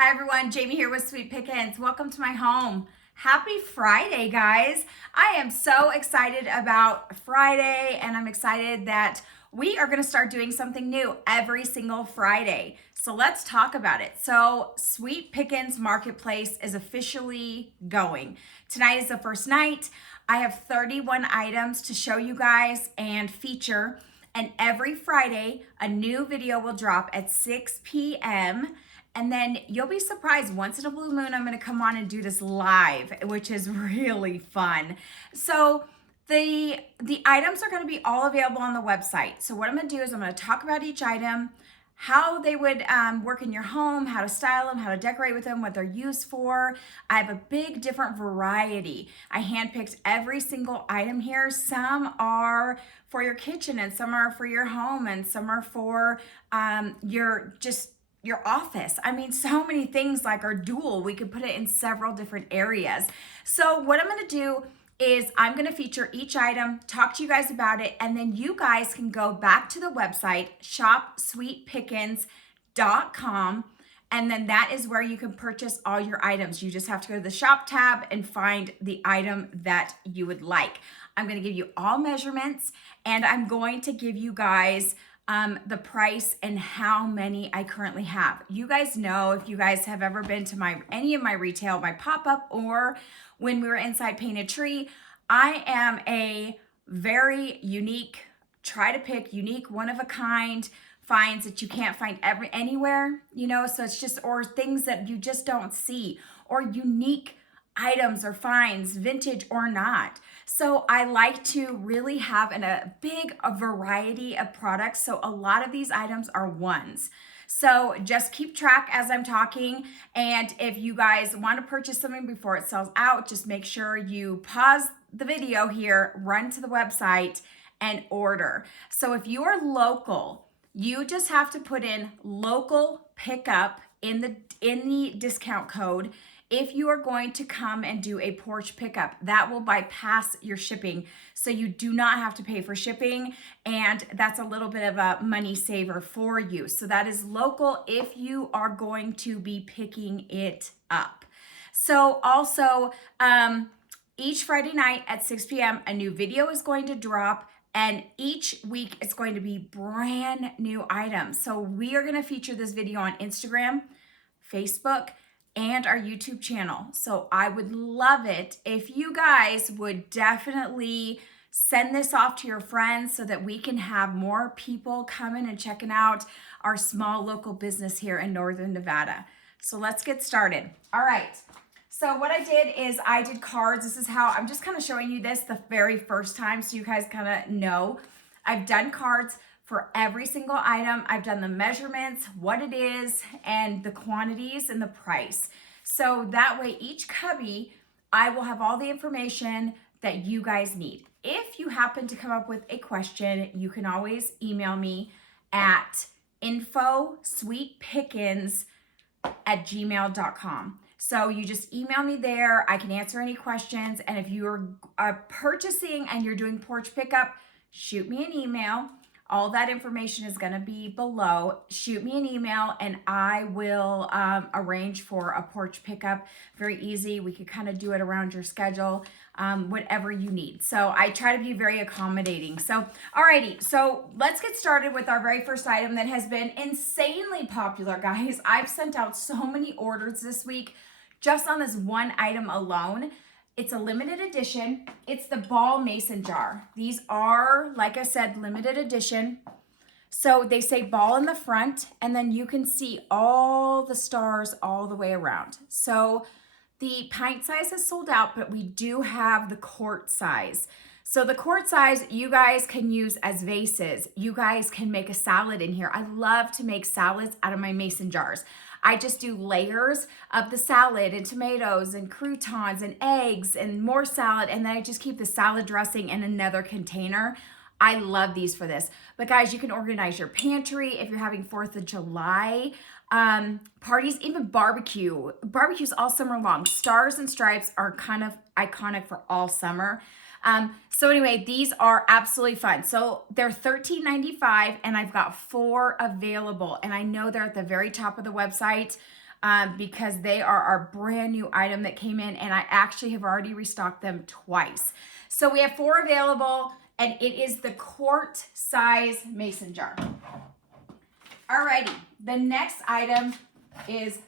Hi everyone, Jamie here with Sweet Pickins. Welcome to my home. Happy Friday, guys. I am so excited about Friday and I'm excited that we are gonna start doing something new every single Friday. So let's talk about it. So Sweet Pickins Marketplace is officially going. Tonight is the first night. I have 31 items to show you guys and feature. And every Friday, a new video will drop at 6 p.m. And then you'll be surprised, once in a blue moon, I'm gonna come on and do this live, which is really fun. So the items are gonna be all available on the website. So what I'm gonna do is I'm gonna talk about each item, how they would work in your home, how to style them, how to decorate with them, what they're used for. I have a big different variety. I handpicked every single item here. Some are for your kitchen and some are for your home and some are for your office. I mean, so many things like are dual. We could put it in several different areas. So what I'm gonna do is I'm gonna feature each item, talk to you guys about it, and then you guys can go back to the website, shopsweetpickins.com, and then that is where you can purchase all your items. You just have to go to the shop tab and find the item that you would like. I'm gonna give you all measurements, and I'm going to give you guys the price and how many I currently have. You guys know, if you guys have ever been to any of my retail, my pop-up, or when we were inside Painted Tree, I am a very unique, try to pick unique, one of a kind finds that you can't find anywhere, you know, so it's just, or things that you just don't see, or unique items or finds, vintage or not. So I like to really have a big variety of products. So a lot of these items are ones. So just keep track as I'm talking. And if you guys want to purchase something before it sells out, just make sure you pause the video here, run to the website and order. So if you are local, you just have to put in local pickup in the discount code. If you are going to come and do a porch pickup, that will bypass your shipping. So you do not have to pay for shipping, and that's a little bit of a money saver for you. So that is local if you are going to be picking it up. So also, each Friday night at 6 p.m., a new video is going to drop, and each week it's going to be brand new items. So we are gonna feature this video on Instagram, Facebook, and our YouTube channel. So I would love it if you guys would definitely send this off to your friends so that we can have more people coming and checking out our small local business here in Northern Nevada. So let's get started. All right. So what I did is I did cards. This is how I'm just kind of showing you this the very first time so you guys kind of know. I've done cards for every single item. I've done the measurements, what it is, and the quantities and the price. So that way each cubby, I will have all the information that you guys need. If you happen to come up with a question, you can always email me at info.sweetpickins@gmail.com. So you just email me there. I can answer any questions. And if you're purchasing and you're doing porch pickup, shoot me an email. All that information is going to be below. Shoot me an email and I will arrange for a porch pickup. Very easy. We could kind of do it around your schedule, whatever you need. So I try to be very accommodating. So, alrighty. So let's get started with our very first item that has been insanely popular, guys. I've sent out so many orders this week just on this one item alone. It's a limited edition. It's the ball mason jar. These are, like I said, limited edition. So they say ball in the front, and then you can see all the stars all the way around. So the pint size is sold out, but we do have the quart size. So the quart size you guys can use as vases. You guys can make a salad in here. I love to make salads out of my mason jars. I just do layers of the salad and tomatoes and croutons and eggs and more salad, and then I just keep the salad dressing in another container. I love these for this. But guys, you can organize your pantry if you're having 4th of July parties, even barbecue. Barbecues all summer long. Stars and stripes are kind of iconic for all summer. So anyway, these are absolutely fun. So they're $13.95 and I've got 4 available, and I know they're at the very top of the website. because they are our brand new item that came in, and I actually have already restocked them twice. So we have 4 available, and it is the quart size mason jar. Alrighty, the next item is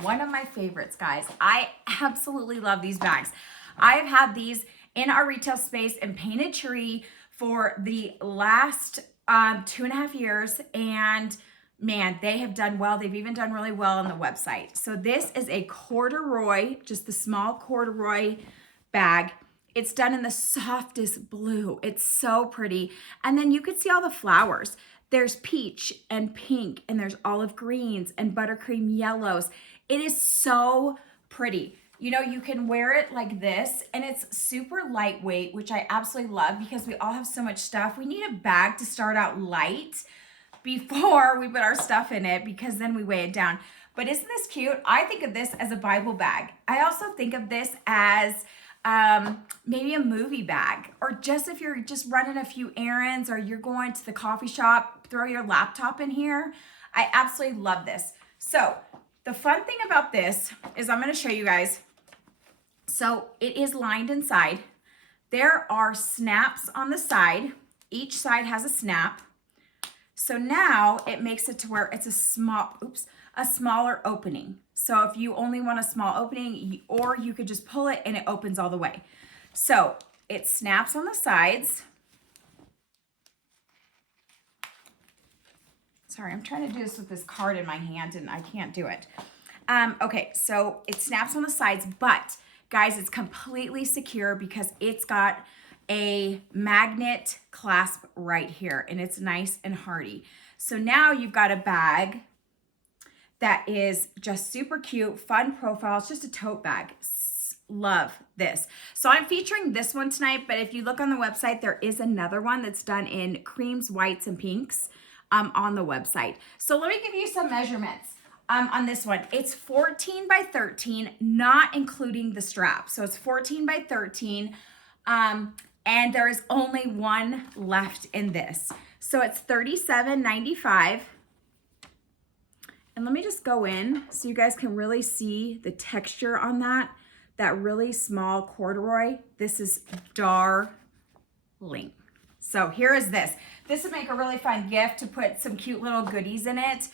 one of my favorites, guys. I absolutely love these bags. I have had these in our retail space in Painted Tree for the last 2.5 years, and man, they have done well. They've even done really well on the website. So this is a corduroy, just the small corduroy bag. It's done in the softest blue. It's so pretty. And then you could see all the flowers. There's peach and pink, and there's olive greens and buttercream yellows. It is so pretty. You know, you can wear it like this, and it's super lightweight, which I absolutely love because we all have so much stuff. We need a bag to start out light before we put our stuff in it, because then we weigh it down. But isn't this cute? I think of this as a Bible bag. I also think of this as maybe a movie bag, or just if you're just running a few errands or you're going to the coffee shop, throw your laptop in here. I absolutely love this. So the fun thing about this is I'm going to show you guys. So it is lined inside. There are snaps on the side. Each side has a snap. So now it makes it to where it's a smaller opening. So if you only want a small opening, or you could just pull it and it opens all the way. So it snaps on the sides. Sorry, I'm trying to do this with this card in my hand and I can't do it. Okay, so it snaps on the sides, but guys, it's completely secure because it's got a magnet clasp right here, and it's nice and hardy. So now you've got a bag that is just super cute, fun profile. It's just a tote bag. Love this. So I'm featuring this one tonight, but if you look on the website, there is another one that's done in creams, whites, and pinks on the website. So let me give you some measurements on this one. It's 14 by 13, not including the strap. So it's 14 by 13, and there is only one left in this. So it's $37.95. And let me just go in so you guys can really see the texture on that really small corduroy. This is darling. So here is this. This would make a really fun gift to put some cute little goodies in it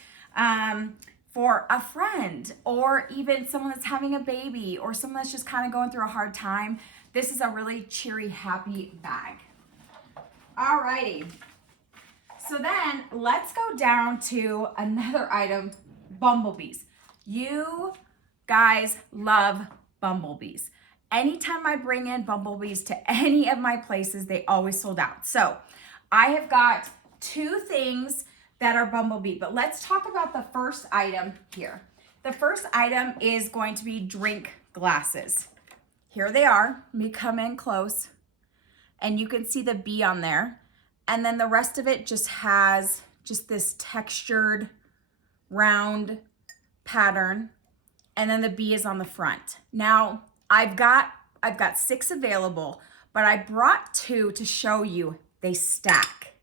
for a friend, or even someone that's having a baby, or someone that's just kind of going through a hard time. This is a really cheery, happy bag. Alrighty. So then let's go down to another item, bumblebees. You guys love bumblebees. Anytime I bring in bumblebees to any of my places, they always sold out. So I have got 2 things that are bumblebee, but let's talk about the first item here. The first item is going to be drink glasses. Here they are. Let me come in close, and you can see the bee on there. And then the rest of it just has just this textured round pattern. And then the bee is on the front. Now I've got 6 available, but I brought 2 to show you they stack.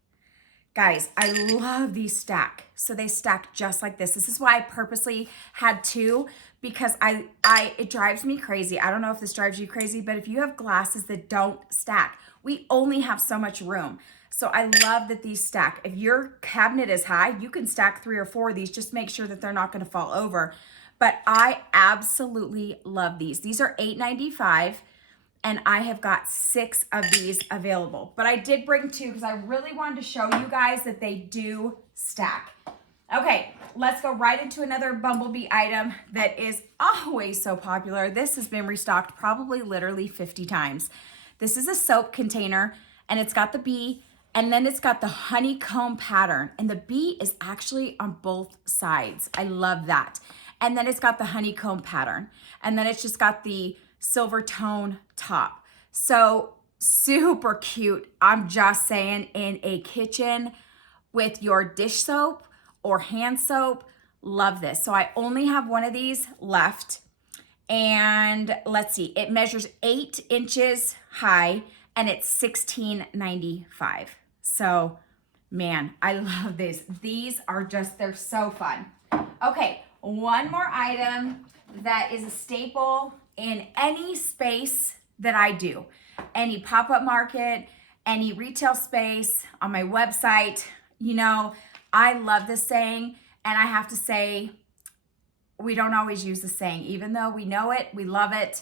Guys, I love these stack. So they stack just like this. This is why I purposely had 2, because it drives me crazy. I don't know if this drives you crazy, but if you have glasses that don't stack, we only have so much room. So I love that these stack. If your cabinet is high, you can stack 3 or 4 of these. Just make sure that they're not gonna fall over. But I absolutely love these. These are $8.95, and I have got 6 of these available. But I did bring 2 because I really wanted to show you guys that they do stack. Okay, let's go right into another bumblebee item that is always so popular. This has been restocked probably literally 50 times. This is a soap container, and it's got the bee, and then it's got the honeycomb pattern, and the bee is actually on both sides. I love that. And then it's got the honeycomb pattern, and then it's just got the silver tone top. So super cute. I'm just saying, in a kitchen with your dish soap or hand soap, love this. So I only have one of these left, and let's see, it measures 8 inches high, and it's $16.95. So man, I love these. These are just, they're so fun. Okay, one more item that is a staple in any space that I do. Any pop-up market, any retail space, on my website. You know, I love this saying, and I have to say, we don't always use the saying. Even though we know it, we love it,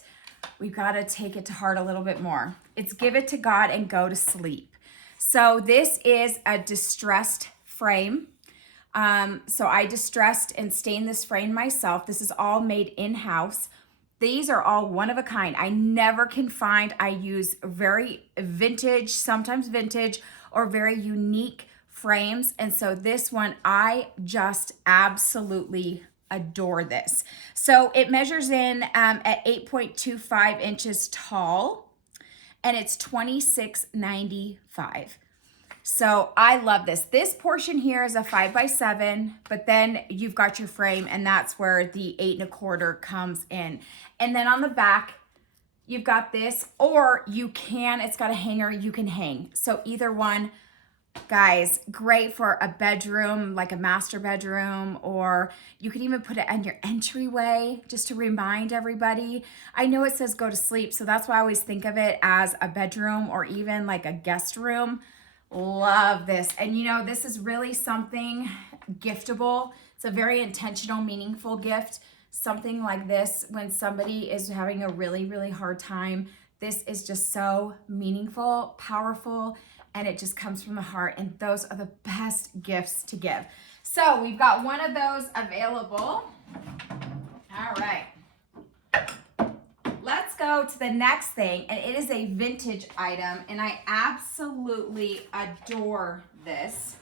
we've got to take it to heart a little bit more. It's give it to God and go to sleep. So this is a distressed frame. So I distressed and stained this frame myself. This is all made in-house. These are all one of a kind. I never can find, I use very vintage, sometimes vintage, or very unique frames. And so this one, I just absolutely adore this. So it measures in at 8.25 inches tall, and it's $26.95. So I love this. This portion here is a 5x7, but then you've got your frame, and that's where the 8.25 comes in. And then on the back, you've got this, or you can, it's got a hanger you can hang. So either one, guys, great for a bedroom, like a master bedroom, or you could even put it in your entryway just to remind everybody. I know it says go to sleep, so that's why I always think of it as a bedroom or even like a guest room. Love this. And you know, this is really something giftable. It's a very intentional, meaningful gift. Something like this when somebody is having a really, really hard time. This is just so meaningful, powerful, and it just comes from the heart. And those are the best gifts to give. So we've got one of those available. All right. Let's go to the next thing, and it is a vintage item, and I absolutely adore this.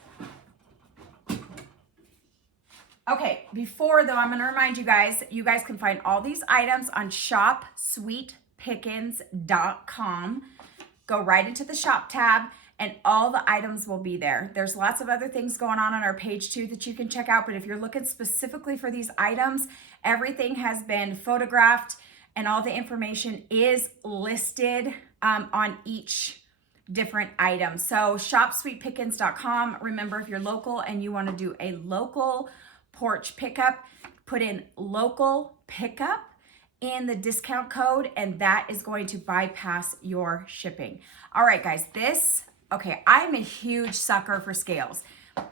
Okay, before though, I'm going to remind you guys can find all these items on shopsweetpickins.com. Go right into the shop tab, and all the items will be there. There's lots of other things going on our page too that you can check out, but if you're looking specifically for these items, everything has been photographed, and all the information is listed on each different item. So shopsweetpickins.com. Remember, if you're local and you want to do a local porch pickup, put in local pickup in the discount code, and that is going to bypass your shipping. All right, guys, okay, I'm a huge sucker for scales.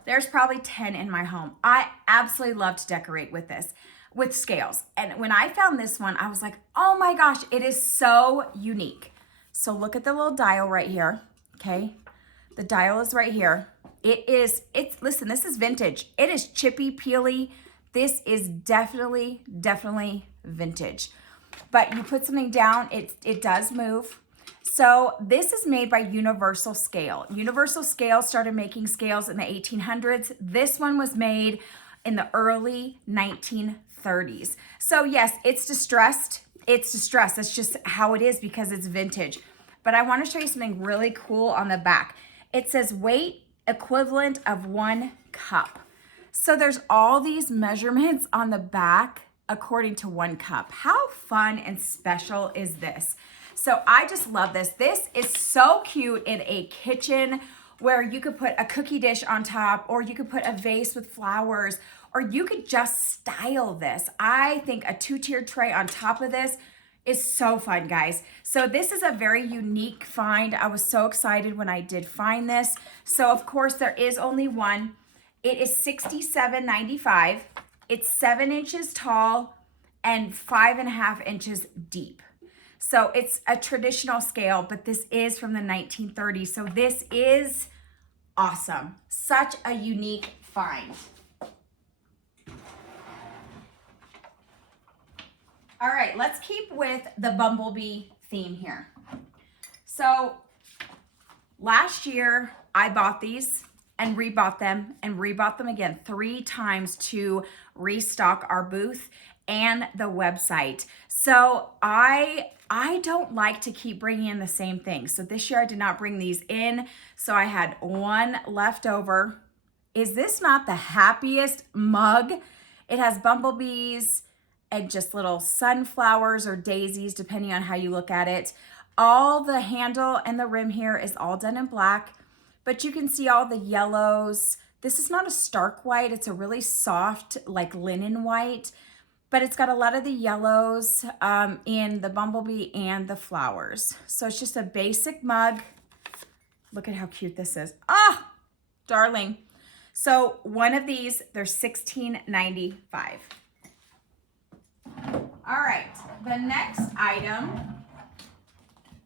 There's probably 10 in my home. I absolutely love to decorate with this. With scales. And when I found this one, I was like, oh my gosh, it is so unique. So look at the little dial right here, okay? The dial is right here. Listen, this is vintage. It is chippy, peely. This is definitely vintage. But you put something down, it does move. So this is made by Universal Scale. Universal Scale started making scales in the 1800s. This one was made in the early 1930s. So yes, it's distressed. It's distressed. That's just how it is because it's vintage. But I want to show you something really cool on the back. It says weight equivalent of 1 cup. So there's all these measurements on the back according to 1 cup. How fun and special is this? So I just love this. This is so cute in a kitchen where you could put a cookie dish on top, or you could put a vase with flowers, or you could just style this. I think a 2-tiered tray on top of this is so fun, guys. So this is a very unique find. I was so excited when I did find this. So of course there is only one. It is $67.95. It's 7 inches tall and 5.5 inches deep. So it's a traditional scale, but this is from the 1930s. So this is awesome. Such a unique find. All right, let's keep with the Bumblebee theme here. So last year I bought these and rebought them again 3 times to restock our booth and the website. So I don't like to keep bringing in the same thing. So this year I did not bring these in. So I had 1 left over. Is this not the happiest mug? It has bumblebees and just little sunflowers or daisies, depending on how you look at it. All the handle and the rim here is all done in black, but you can see all the yellows, This is not a stark white. It's a really soft, like linen white, but it's got a lot of the yellows in the Bumblebee and the flowers. So it's just a basic mug. Look at how cute this is. Ah, darling. So one of these, they're $16.95. All right, the next item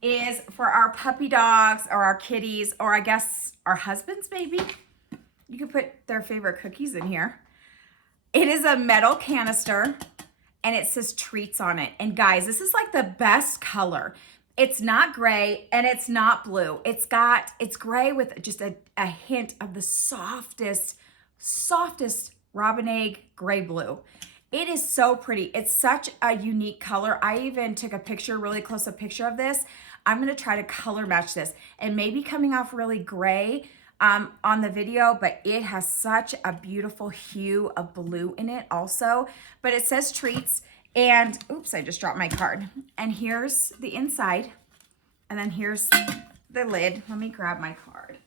is for our puppy dogs or our kitties, or I guess our husbands maybe. You could put their favorite cookies in here. It is a metal canister and it says treats on it. And guys, this is like the best color. It's not gray and it's not blue. It's gray with just a hint of the softest robin egg gray blue. It is so pretty. It's such a unique color. I even took a picture, really close-up picture of this. I'm gonna try to color match this. And maybe coming off really gray on the video, but it has such a beautiful hue of blue in it also. But it says treats, and oops, I just dropped my card. And here's the inside, and then here's the lid. Let me grab my card.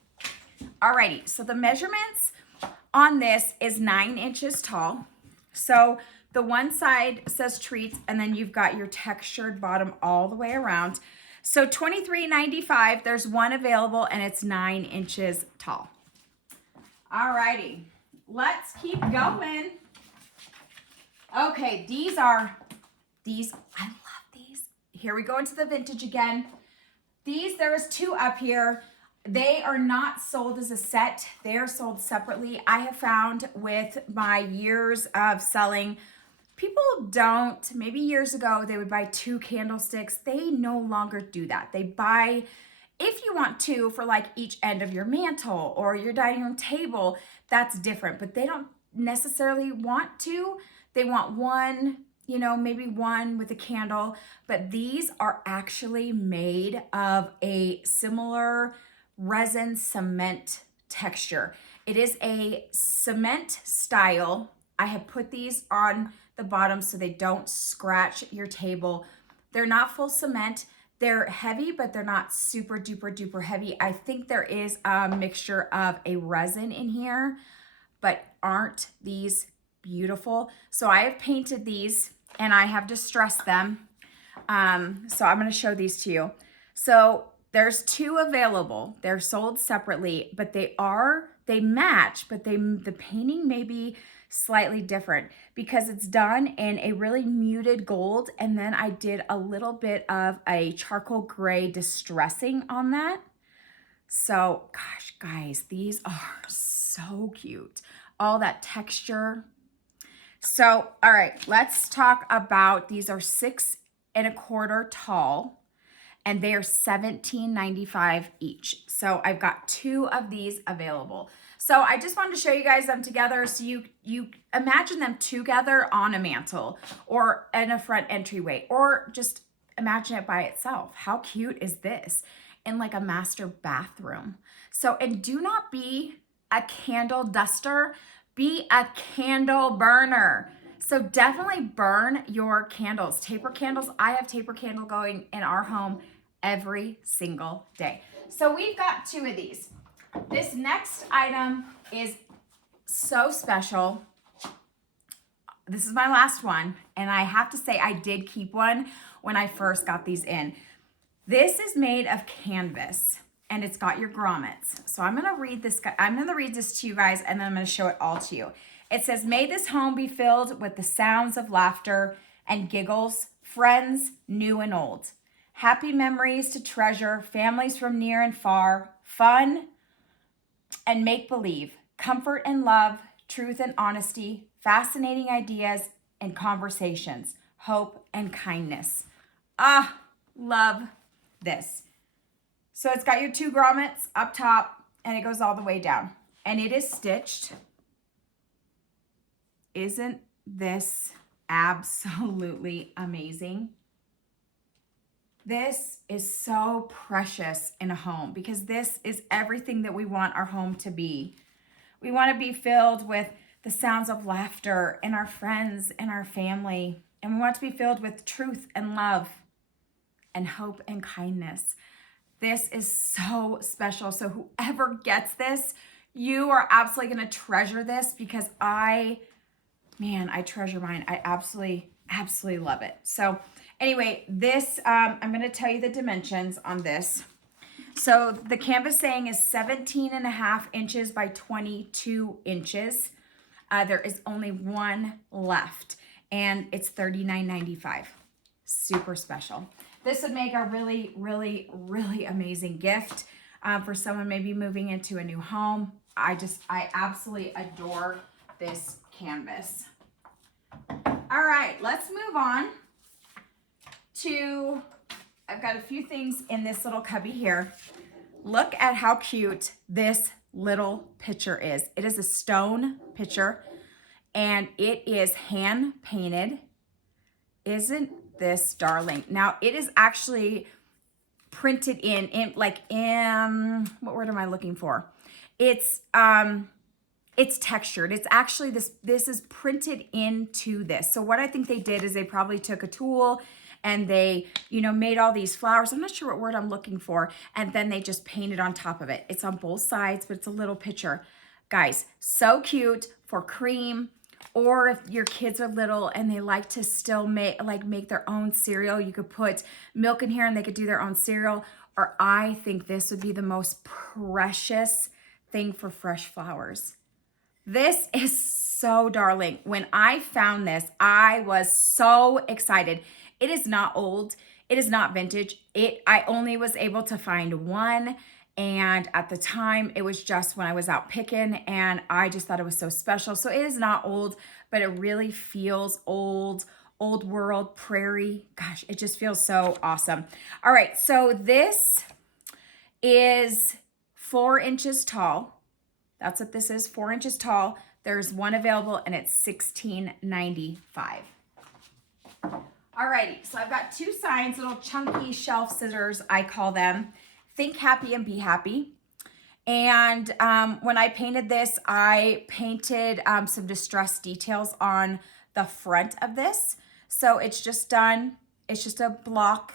Alrighty, so the measurements on this is 9 inches tall. So the one side says treats, and then you've got your textured bottom all the way around. So $23.95, there's one available and it's 9 inches tall. Alrighty, let's keep going. Okay, I love these. Here we go into the vintage again. There is 2 up here. They are not sold as a set. They are sold separately. I have found with my years of selling, people don't, maybe years ago, they would buy 2 candlesticks. They no longer do that. They buy, if you want to, for like each end of your mantle or your dining room table, that's different. But they don't necessarily want to. They want one, you know, maybe one with a candle. But these are actually made of a similar resin cement texture. It is a cement style. I have put these on the bottom so they don't scratch your table. They're not full cement. They're heavy, but they're not super duper heavy. I think there is a mixture of a resin in here, but aren't these beautiful? So I have painted these and I have distressed them. So I'm going to show these to you. So there's 2 available. They're sold separately, but they match, but the painting may be slightly different because it's done in a really muted gold, and then I did a little bit of a charcoal gray distressing on that. So gosh, guys, these are so cute. All that texture. So, all right, let's talk about, these are 6 1/4 tall, and they are $17.95 each. So I've got 2 of these available. So I just wanted to show you guys them together so you imagine them together on a mantle or in a front entryway, or just imagine it by itself. How cute is this in like a master bathroom? So, and do not be a candle duster, be a candle burner. So definitely burn your candles. Taper candles. I have taper candle going in our home every single day. So we've got 2 of these. This next item is so special. This is my last one, and I have to say I did keep one when I first got these in. This is made of canvas, and it's got your grommets. So I'm going to read this to you guys, and then I'm going to show it all to you. It says, "May this home be filled with the sounds of laughter and giggles, friends new and old. Happy memories to treasure, families from near and far, fun and make-believe, comfort and love, truth and honesty, fascinating ideas and conversations, hope and kindness." Ah, love this. So it's got your 2 grommets up top, and it goes all the way down. And it is stitched. Isn't this absolutely amazing? This is so precious in a home because this is everything that we want our home to be. We want to be filled with the sounds of laughter and our friends and our family. And we want to be filled with truth and love and hope and kindness. This is so special. So whoever gets this, You are absolutely going to treasure this because I treasure mine. I absolutely love it. So anyway, this, I'm going to tell you the dimensions on this. So the canvas saying is 17.5 inches by 22 inches. There is only one left and it's $39.95. Super special. This would make a really, really, really amazing gift for someone maybe moving into a new home. I absolutely adore this canvas. All right, let's move on to, I've got a few things in this little cubby here. Look at how cute this little pitcher is. It is a stone pitcher and it is hand painted. Isn't this darling? Now it is actually printed in what word am I looking for? It's textured. It's actually this is printed into this. So what I think they did is they probably took a tool and they, made all these flowers. I'm not sure what word I'm looking for. And then they just painted on top of it. It's on both sides, but it's a little pitcher. Guys, so cute for cream, or if your kids are little and they like to still make their own cereal, you could put milk in here and they could do their own cereal. Or I think this would be the most precious thing for fresh flowers. This is so darling. When I found this, I was so excited. It is not old. It is not vintage. I only was able to find one. And at the time, it was just when I was out picking and I just thought it was so special. So it is not old, but it really feels old world, prairie. Gosh, it just feels so awesome. All right, so this is 4 inches tall. That's what this is, 4 inches tall. There's one available and it's $16.95. Alrighty, so I've got two signs, little chunky shelf scissors, I call them. Think happy and be happy. And when I painted this, I painted some distress details on the front of this. So it's just done, it's just a block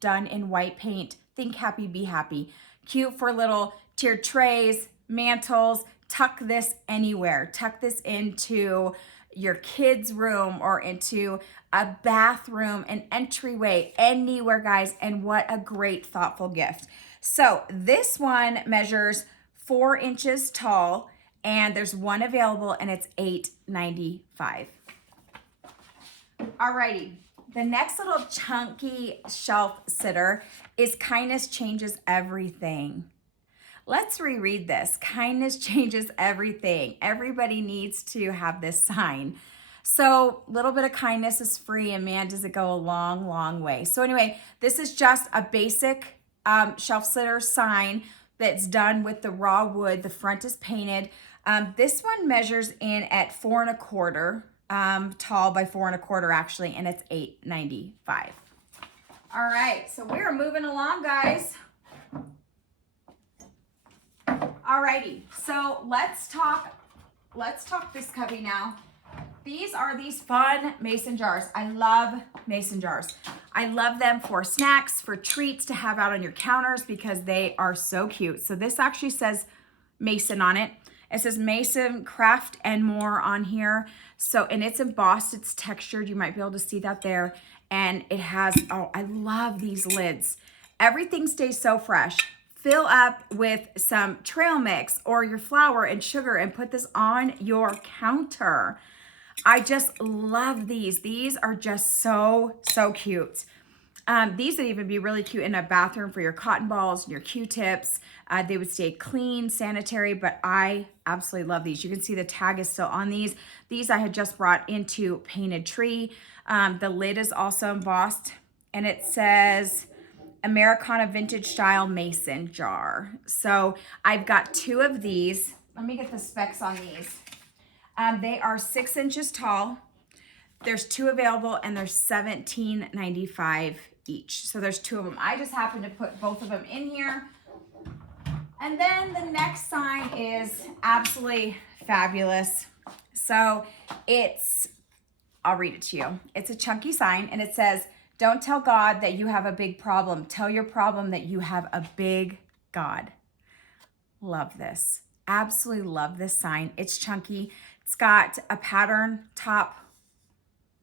done in white paint. Think happy, be happy. Cute for little tiered trays, mantles. Tuck this anywhere. Tuck this into your kids' room or into a bathroom, an entryway, anywhere, guys. And what a great, thoughtful gift. So this one measures 4 inches tall and there's one available and it's $8.95. Alrighty, the next little chunky shelf sitter is kindness changes everything. Let's reread this. Kindness changes everything. Everybody needs to have this sign. So a little bit of kindness is free and man, does it go a long, long way. So anyway, this is just a basic shelf sitter sign that's done with the raw wood. The front is painted. This one measures in at 4 1/4 tall by 4 1/4 actually, and it's $8.95. All right, so we're moving along, guys. Alrighty, so let's talk this cubby now. These are these fun mason jars. I love mason jars. I love them for snacks, for treats to have out on your counters because they are so cute. So this actually says Mason on it. It says Mason Craft and More on here. So, and it's embossed, it's textured. You might be able to see that there. And it has, oh, I love these lids. Everything stays so fresh. Fill up with some trail mix or your flour and sugar and put this on your counter. I just love these. These are just so, so cute. These would even be really cute in a bathroom for your cotton balls and your Q-tips. They would stay clean, sanitary, but I absolutely love these. You can see the tag is still on these. These I had just brought into Painted Tree. The lid is also embossed and it says Americana Vintage Style Mason Jar. So I've got 2 of these. Let me get the specs on these. They are 6 inches tall. There's 2 available and they're $17.95 each. So there's 2 of them. I just happened to put both of them in here. And then the next sign is absolutely fabulous. So I'll read it to you. It's a chunky sign and it says, "Don't tell God that you have a big problem. Tell your problem that you have a big God." Love this. Absolutely love this sign. It's chunky. It's got a pattern top,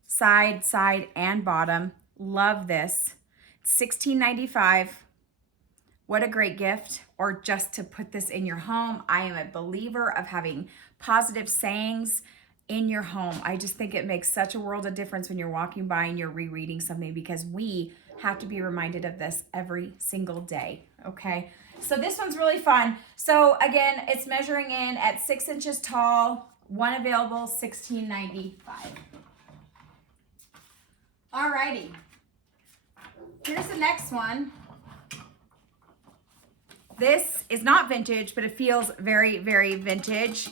side, and bottom. Love this. $16.95. What a great gift, or just to put this in your home. I am a believer of having positive sayings in your home. I just think it makes such a world of difference when you're walking by and you're rereading something, because we have to be reminded of this every single day, okay? So this one's really fun. So again, it's measuring in at 6 inches tall, one available, $16.95. Alrighty, here's the next one. This is not vintage, but it feels very, very vintage.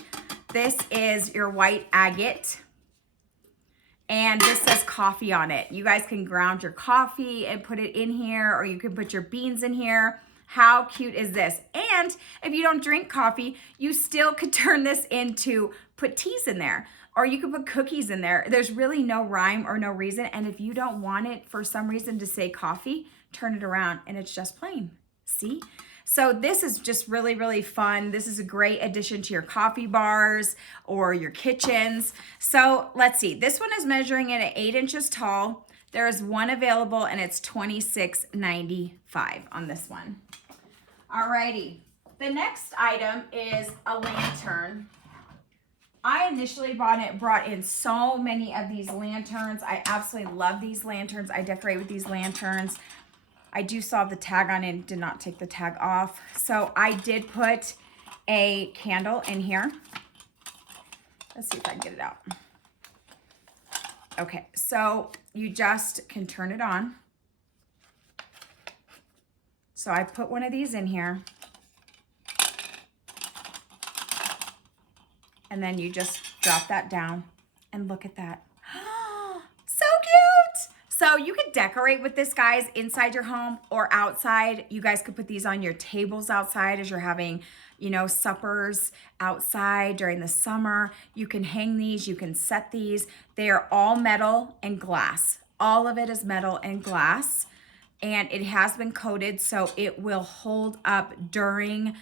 This is your white agate, and this says coffee on it. You guys can ground your coffee and put it in here, or you can put your beans in here. How cute is this? And if you don't drink coffee, you still could turn this into, put teas in there, or you could put cookies in there. There's really no rhyme or no reason. And if you don't want it for some reason to say coffee, turn it around and it's just plain. See? So this is just really, really fun. This is a great addition to your coffee bars or your kitchens. So let's see. This one is measuring in at 8 inches tall. There is one available and it's $26.95 on this one. Alrighty. The next item is a lantern. I initially brought in so many of these lanterns. I absolutely love these lanterns. I decorate with these lanterns. I do still have the tag on and did not take the tag off. So I did put a candle in here. Let's see if I can get it out. Okay, so you just can turn it on. So I put one of these in here. And then you just drop that down and look at that. So cute. So you could decorate with this, guys, inside your home or outside. You guys could put these on your tables outside as you're having, you know, suppers outside during the summer. You can hang these, you can set these. They are all metal and glass. All of it is metal and glass, and it has been coated so it will hold up during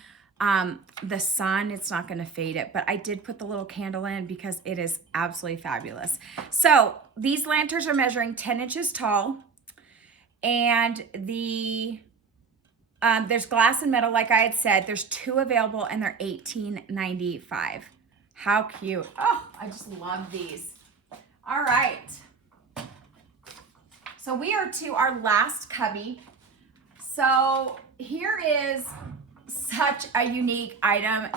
the sun. It's not going to fade it, but I did put the little candle in because it is absolutely fabulous. So these lanterns are measuring 10 inches tall, and there's glass and metal, like I had said. There's two available and they're $18.95. How cute. Oh, I just love these. All right. So we are to our last cubby. So here is such a unique item,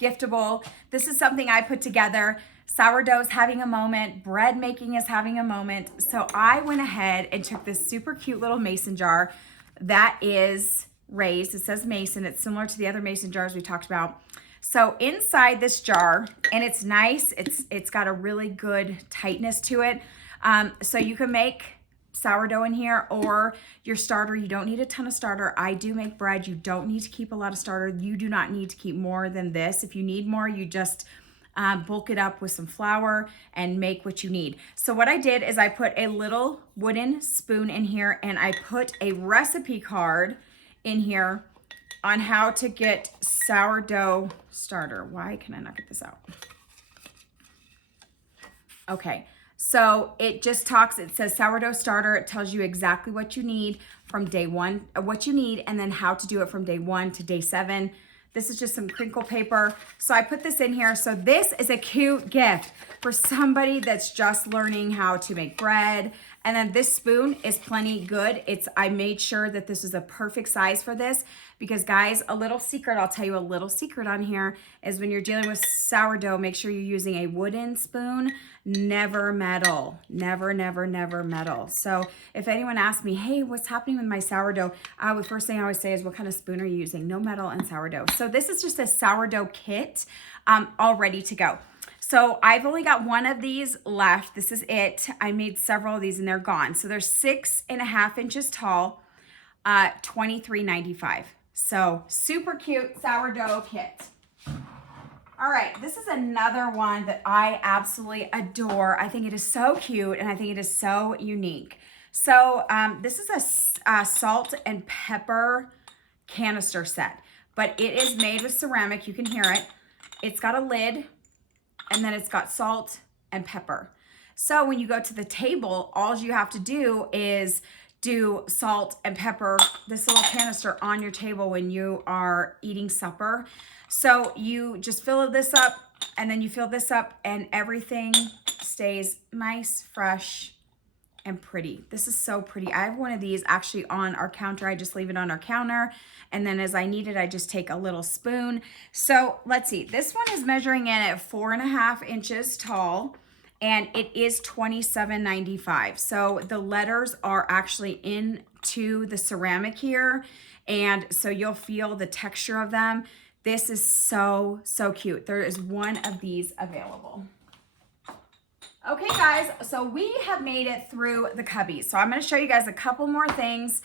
giftable. This is something I put together. Sourdough's having a moment. Bread making is having a moment. So I went ahead and took this super cute little mason jar that is raised. It says mason. It's similar to the other mason jars we talked about. So inside this jar, and it's nice. It's got a really good tightness to it. So you can make sourdough in here, or your starter. You don't need a ton of starter. I do make bread. You don't need to keep a lot of starter. You do not need to keep more than this. If you need more, you just bulk it up with some flour and make what you need. So what I did is I put a little wooden spoon in here, and I put a recipe card in here on how to get sourdough starter. Why can I not get this out? Okay. So it just talks, it says sourdough starter. It tells you exactly what you need from day one, what you need, and then how to do it from day 1 to day 7. This is just some crinkle paper. So I put this in here. So this is a cute gift for somebody that's just learning how to make bread. And then this spoon is plenty good. I made sure that this is a perfect size for this, because guys, a little secret, I'll tell you a little secret on here, is when you're dealing with sourdough, make sure you're using a wooden spoon, never metal. Never, never, never metal. So if anyone asks me, hey, what's happening with my sourdough? The first thing I always say is, what kind of spoon are you using? No metal and sourdough. So this is just a sourdough kit all ready to go. So I've only got one of these left. This is it. I made several of these and they're gone. So they're 6.5 inches tall, $23.95. So super cute sourdough kit. All right, this is another one that I absolutely adore. I think it is so cute and I think it is so unique. So this is a salt and pepper canister set, but it is made with ceramic. You can hear it. it's got a lid, and then it's got salt and pepper. So when you go to the table, all you have to do is do salt and pepper, this little canister on your table when you are eating supper. So you just fill this up, and then you fill this up, and everything stays nice, fresh, and pretty. This is so pretty. I have one of these actually on our counter. I just leave it on our counter, and then as I need it, I just take a little spoon. So let's see, this one is measuring in at 4.5 inches tall, and it is $27.95. So the letters are actually into the ceramic here, and so you'll feel the texture of them. This is so, so cute. There is one of these available. Okay guys, so we have made it through the cubbies. So I'm gonna show you guys a couple more things.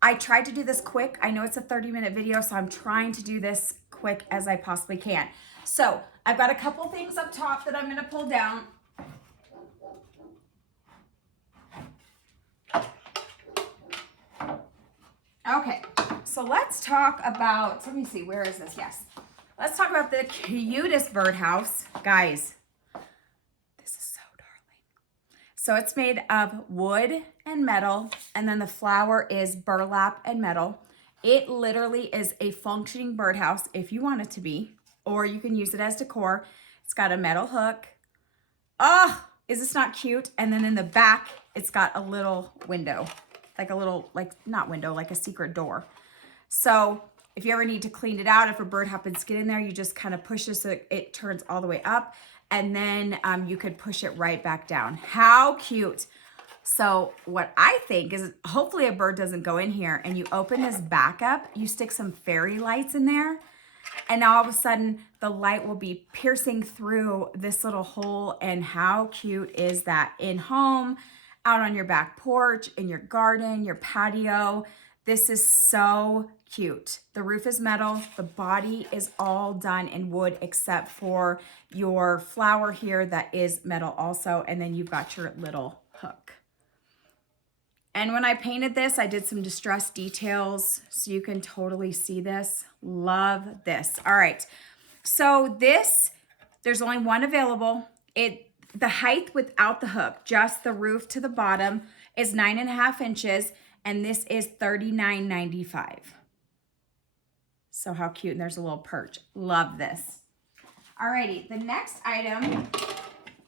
I tried to do this quick. I know it's a 30-minute video, so I'm trying to do this quick as I possibly can. So I've got a couple things up top that I'm gonna pull down. Okay, so let's talk about, let me see, where is this? Yes. Let's talk about the cutest birdhouse. Guys, this is so darling. So it's made of wood and metal, and then the flower is burlap and metal. It literally is a functioning birdhouse if you want it to be, or you can use it as decor. It's got a metal hook. Oh, is this not cute? And then in the back, it's got a little window. Like a little, like not window, like a secret door. So if you ever need to clean it out, if a bird happens to get in there, you just kind of push this so it turns all the way up, and then you could push it right back down. How cute. So what I think is hopefully a bird doesn't go in here, and you open this back up, you stick some fairy lights in there, and all of a sudden the light will be piercing through this little hole. And how cute is that? In home, out on your back porch, in your garden, your patio. This is so cute. The roof is metal. The body is all done in wood except for your flower here that is metal also. And then you've got your little hook. And when I painted this, I did some distress details so you can totally see this. Love this. All right. So this, there's only one available. The height without the hook, just the roof to the bottom, is 9.5 inches, and this is $39.95. So how cute, and there's a little perch. Love this. Alrighty, the next item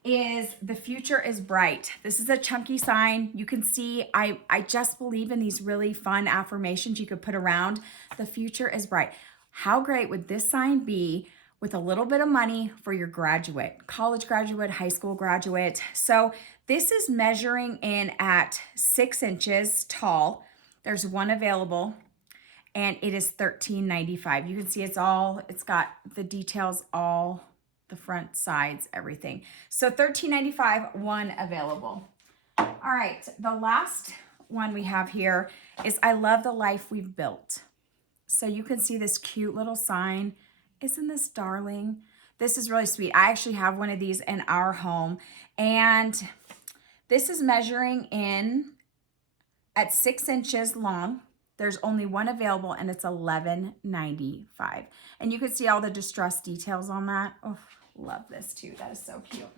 is The Future is Bright. This is a chunky sign. You can see I just believe in these really fun affirmations you could put around. The future is bright. How great would this sign be with a little bit of money for your graduate, college graduate, high school graduate? So this is measuring in at 6 inches tall. There's one available, and it is $13.95. You can see it's got the details, all the front, sides, everything. So $13.95, one available. All right, the last one we have here is I Love the Life We've Built. So you can see this cute little sign. Isn't this darling? This is really sweet. I actually have one of these in our home, and this is measuring in at 6 inches long. There's only one available, and it's $11.95. And you can see all the distress details on that. Oh, love this too. That is so cute.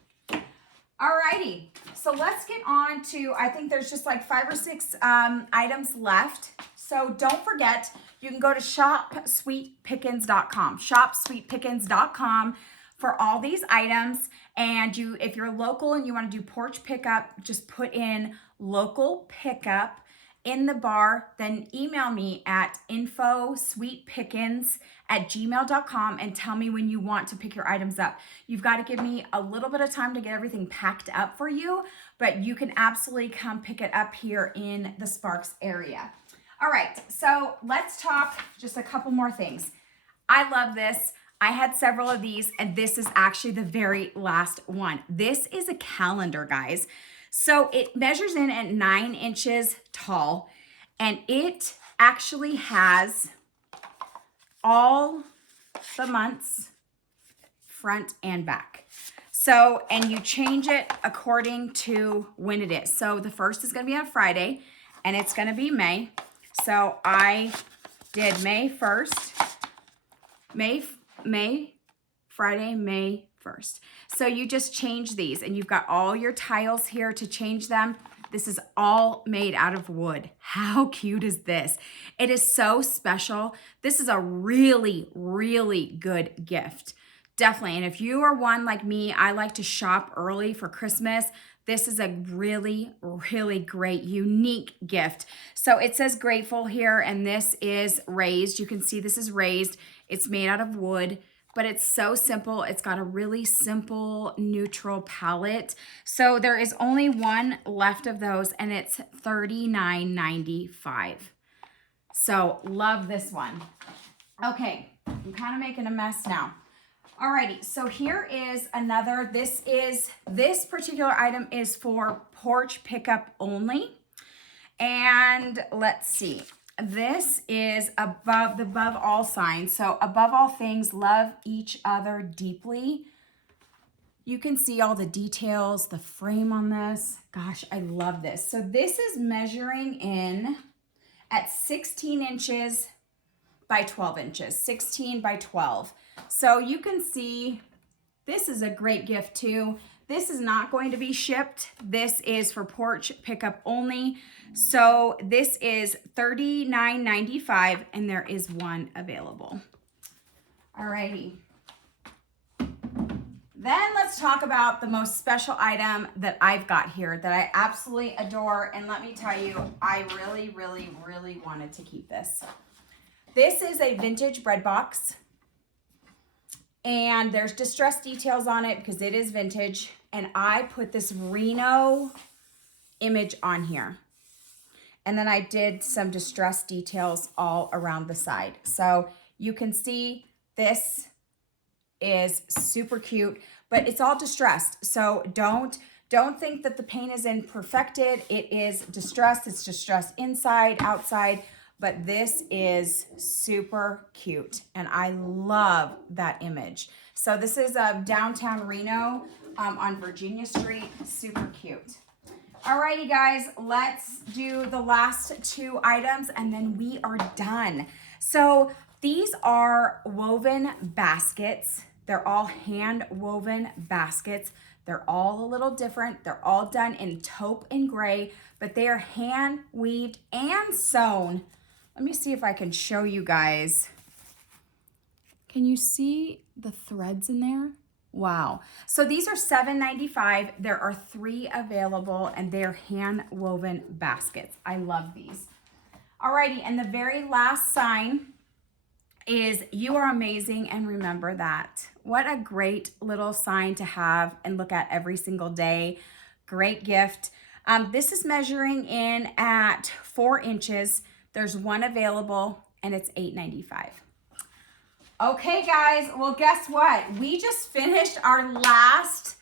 Alrighty, so let's get on to, I think there's just like 5 or 6 items left. So don't forget, you can go to shopsweetpickins.com, shopsweetpickins.com for all these items. And if you're local and you want to do porch pickup, just put in local pickup in the bar, then email me at info.sweetpickins@gmail.com and tell me when you want to pick your items up. You've got to give me a little bit of time to get everything packed up for you, but you can absolutely come pick it up here in the Sparks area. All right, so let's talk just a couple more things. I love this. I had several of these, and this is actually the very last one. This is a calendar, guys. So it measures in at 9 inches tall, and it actually has all the months, front and back. So, and you change it according to when it is. So the first is going to be on Friday, and it's going to be May. So I did May 1st, May Friday, May 1st. So you just change these and you've got all your tiles here to change them. This is all made out of wood. How cute is this? It is so special. This is a really, really good gift. Definitely. And if you are one like me, I like to shop early for Christmas. This is a really, really great, unique gift. So it says grateful here, and this is raised. You can see this is raised. It's made out of wood, but it's so simple. It's got a really simple neutral palette. So there is only one left of those, and it's $39.95. So love this one. Okay, I'm kind of making a mess now. Alrighty, so here is another. This particular item is for porch pickup only. And let's see. This is above the above all sign. So above all things, love each other deeply. You can see all the details, the frame on this. Gosh, I love this. So this is measuring in at 16 inches by 12 inches, 16 by 12. So you can see this is a great gift too. This is not going to be shipped. This is for porch pickup only. So this is $39.95 and there is one available. Alrighty. Then let's talk about the most special item that I've got here that I absolutely adore. And let me tell you, I really, really, really wanted to keep this. This is a vintage bread box. And there's distress details on it because it is vintage. And I put this Reno image on here. And then I did some distress details all around the side. So you can see this is super cute, but it's all distressed. So don't think that the paint is imperfected. It is distressed. It's distressed inside, outside. But this is super cute, and I love that image. So this is downtown Reno on Virginia Street, super cute. Alrighty guys, let's do the last two items and then we are done. So these are woven baskets. They're all hand woven baskets. They're all a little different. They're all done in taupe and gray, but they are hand weaved and sewn. Let me see if I can show you guys. Can you see the threads in there? Wow. So these are $7.95. There are 3 available and they're hand woven baskets. I love these. Alrighty, and the very last sign is you are amazing and remember that. What a great little sign to have and look at every single day. Great gift. This is measuring in at 4 inches. There's one available and it's $8.95. Okay guys, well guess what? We just finished our last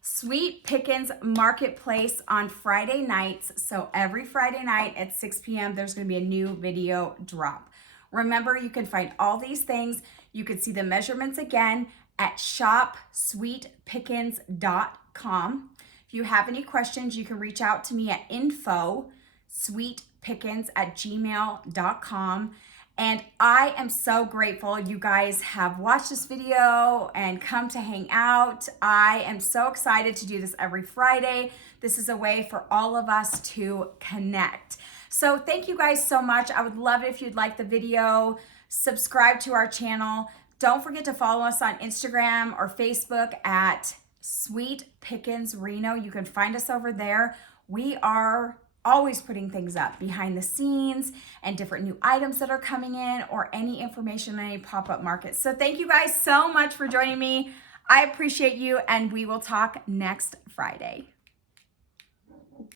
Sweet Pickins Marketplace on Friday nights. So every Friday night at 6 p.m. there's gonna be a new video drop. Remember, you can find all these things. You can see the measurements again at shopsweetpickins.com. If you have any questions, you can reach out to me at info@sweetpickins@gmail.com. And I am so grateful you guys have watched this video and come to hang out. I am so excited to do this every Friday. This is a way for all of us to connect. So thank you guys so much. I would love it if you'd like the video, subscribe to our channel. Don't forget to follow us on Instagram or Facebook at Sweet Pickins Reno. You can find us over there. We are always putting things up behind the scenes and different new items that are coming in or any information on any pop-up markets. So thank you guys so much for joining me. I appreciate you and we will talk next Friday.